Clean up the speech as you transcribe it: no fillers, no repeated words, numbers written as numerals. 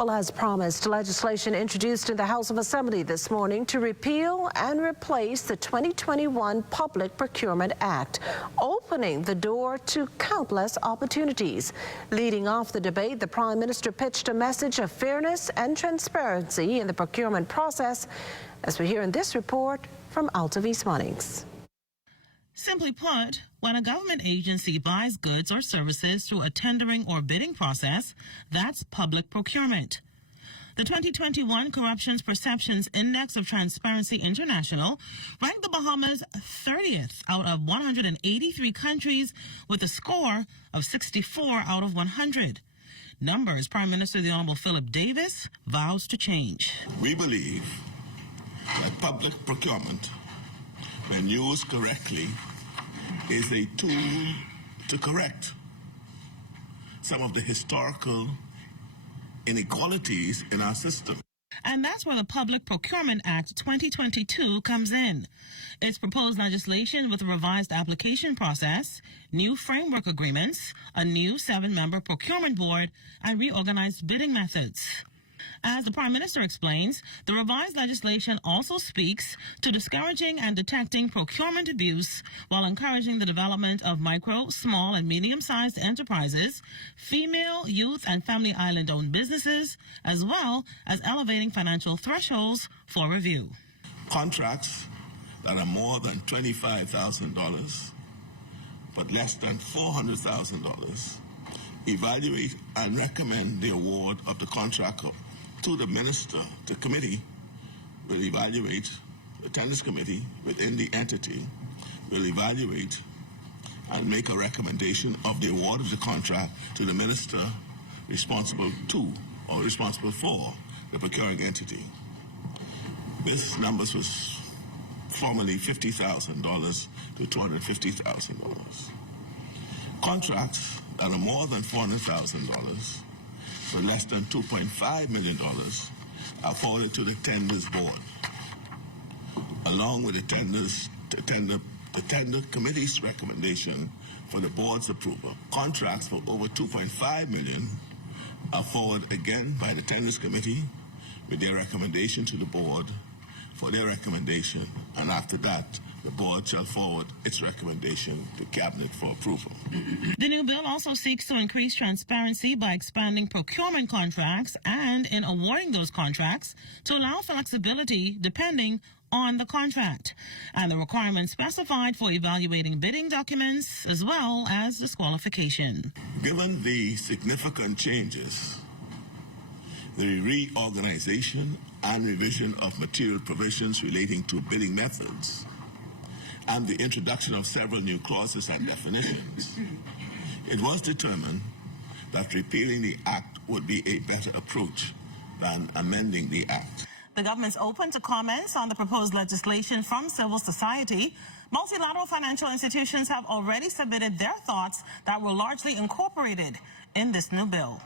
Well, as promised, legislation introduced in the House of Assembly this morning to repeal and replace the 2021 Public Procurement Act, opening the door to countless opportunities. Leading off the debate, the Prime Minister pitched a message of fairness and transparency in the procurement process, as we hear in this report from Alta East Munnings. Simply put, when a government agency buys goods or services through a tendering or bidding process, that's public procurement. The 2021 Corruptions Perceptions Index of Transparency International ranked the Bahamas 30th out of 183 countries with a score of 64 out of 100. Numbers Prime Minister the Honorable Philip Davis vows to change. We believe that public procurement, when used correctly, is a tool to correct some of the historical inequalities in our system. And that's where the Public Procurement Act 2022 comes in. It's proposed legislation with a revised application process, new framework agreements, a new 7-member procurement board, and reorganized bidding methods. As the Prime Minister explains, the revised legislation also speaks to discouraging and detecting procurement abuse while encouraging the development of micro, small, and medium-sized enterprises, female, youth, and family island-owned businesses, as well as elevating financial thresholds for review. Contracts that are more than $25,000 but less than $400,000, evaluate and recommend the award of the contract to the minister. The committee will evaluate, the tenders committee within the entity will evaluate and make a recommendation of the award of the contract to the minister responsible to or responsible for the procuring entity. This number was formerly $50,000 to $250,000. Contracts that are more than $400,000 for less than $2.5 million are forwarded to the tenders board, along with the tender committee's recommendation for the board's approval. Contracts for over $2.5 million are forwarded again by the tenders committee with their recommendation to the board for their recommendation, and after that, the board shall forward its recommendation to Cabinet for approval. The new bill also seeks to increase transparency by expanding procurement contracts and in awarding those contracts to allow flexibility depending on the contract and the requirements specified for evaluating bidding documents as well as disqualification. Given the significant changes, the reorganization and revision of material provisions relating to bidding methods, and the introduction of several new clauses and definitions, it was determined that repealing the Act would be a better approach than amending the Act. The government's open to comments on the proposed legislation from civil society. Multilateral financial institutions have already submitted their thoughts that were largely incorporated in this new bill.